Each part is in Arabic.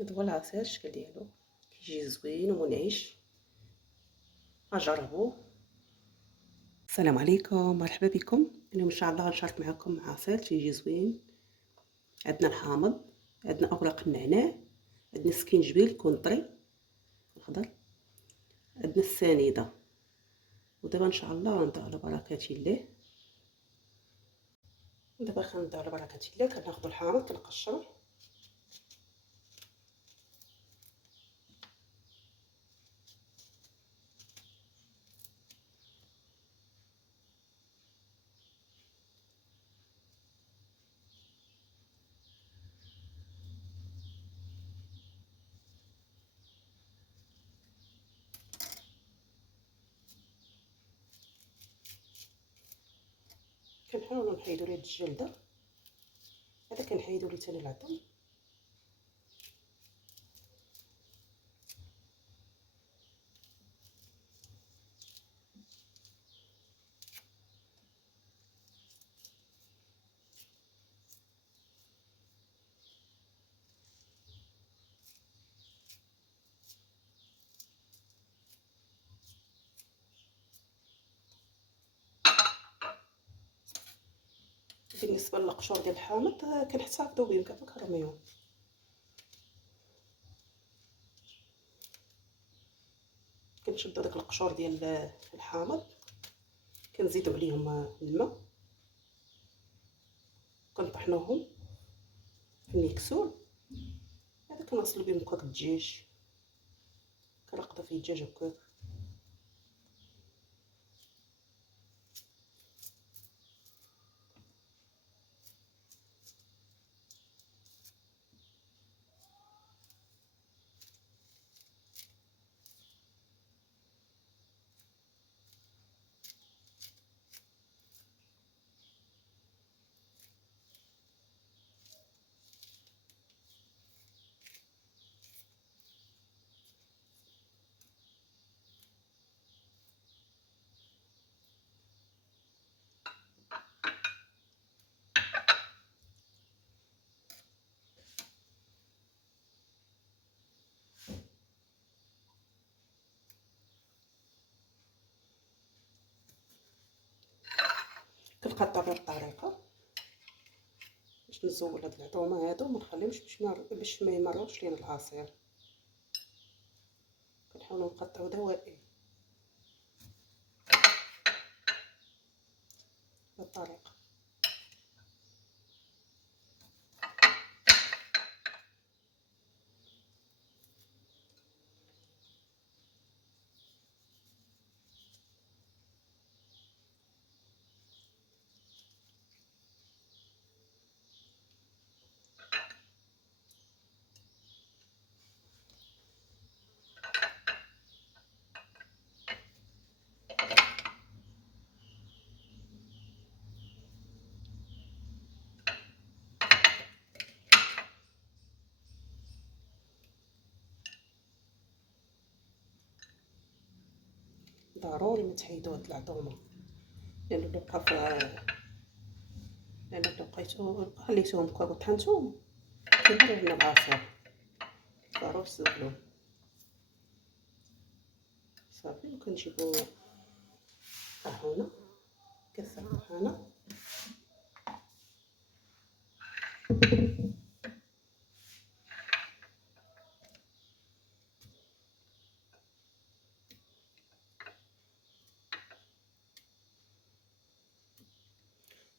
هذا هو العصير الشكل ديالو كيجي زوين ومنعش. اجربوه. السلام عليكم، مرحبا بكم. اليوم ان شاء الله غنشارك معكم عصير تيجي زوين. عندنا الحامض، عندنا اوراق النعناع، عندنا السكينجبير الكونطري الخضر، عندنا السنيده. ودابا ان شاء الله غنبداو على بركه الله. ودابا كنبداو على بركه الله. كناخذوا الحامض كنقشروه، كنحاولوا نحيدوا ليه الجلده. هذا كنحيدوا ليه ثاني العظم. بالنسبه للقشور ديال الحامض كنحتفظوا بهم كنرميهم. كنشدوا داك القشور ديال الحامض، كنزيدوا عليهم الماء، كنطحنوهم في الميكسور. هذا كنغسلوا بهم مكواك الدجاج، كنقطعوا فيه الدجاج هكاك. كنقطعوا بهذه الطريقه باش نزول هاد العظومه هادو وما نخليهمش باش ما يمرروش لينا العصير. كنحاولوا نقطعوا دوائر بهذه الطريقه. ضروري ما تحيدوا هاد العظومه، لانه بقى لانه بقيتو خليتوهم هكا وطحنتوهم كيهرب لنا العصير. ضروري تزولوه. صافي. وكنجيبو طاحونه، كاسه طحانه،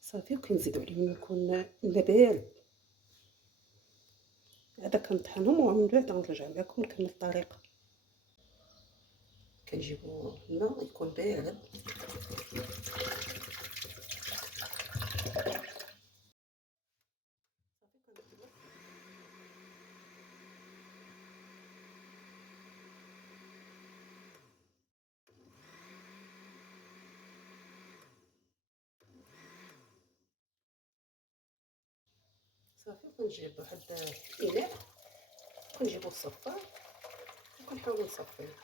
صافي. وكنزيدو عليهم يكون الماء بارد. هذا كنطحنهم ومن بعد غنرجع لكم نكمل الطريقه. كنجيبو الماء يكون بارد، صافي. كنجيب واحد الاناء، كنجيبو الصفار وكنحاولو نصفيه.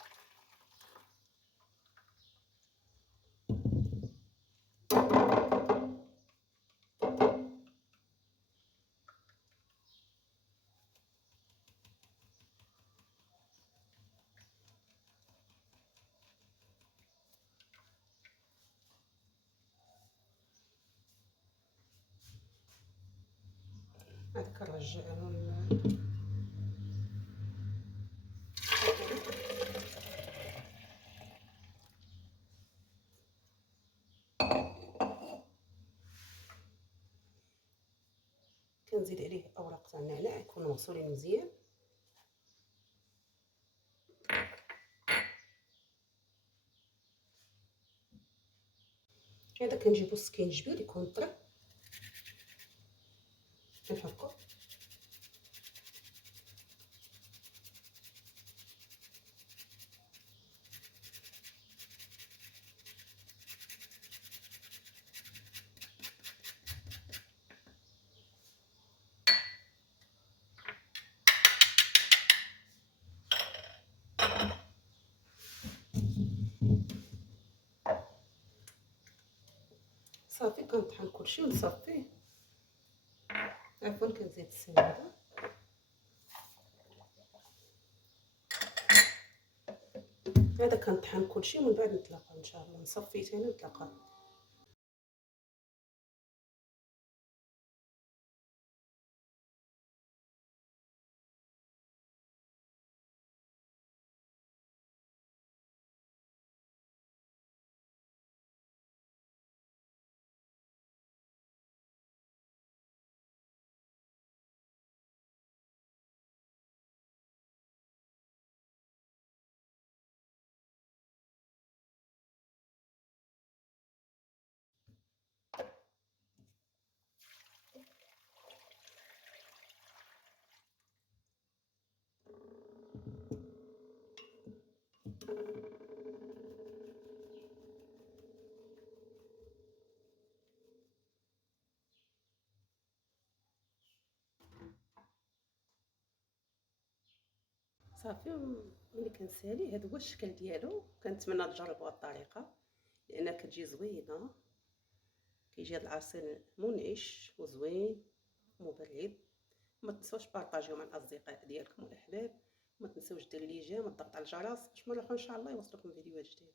عاد كنرجعو كنزيد عليه اوراق تاع النعناع يكونوا مغسولين مزيان. هذا كنجيبو السكينجبير يكون طري كنحكو صافي. كنطحن كلشي ونصفيه. عفوا كنزيد السنيده. هذا كنطحن كلشي ومن بعد نتلاقاو ان شاء الله. نصفي ثاني ونتلاقاو. صافي. ملي كنساليه هذا هو الشكل ديالو. كنتمنى تجربوا هذه الطريقه لانها كتجي زوينه. كيجي هذا العصير منعش وزوين مبرد. ما تنسوش بارطاجيو مع الاصدقاء ديالكم والاحباب. ما تنسوش ديروا لي جيم والضغط على الجرس باش مره اخرى ان شاء الله يوصلكم فيديوهات جديده.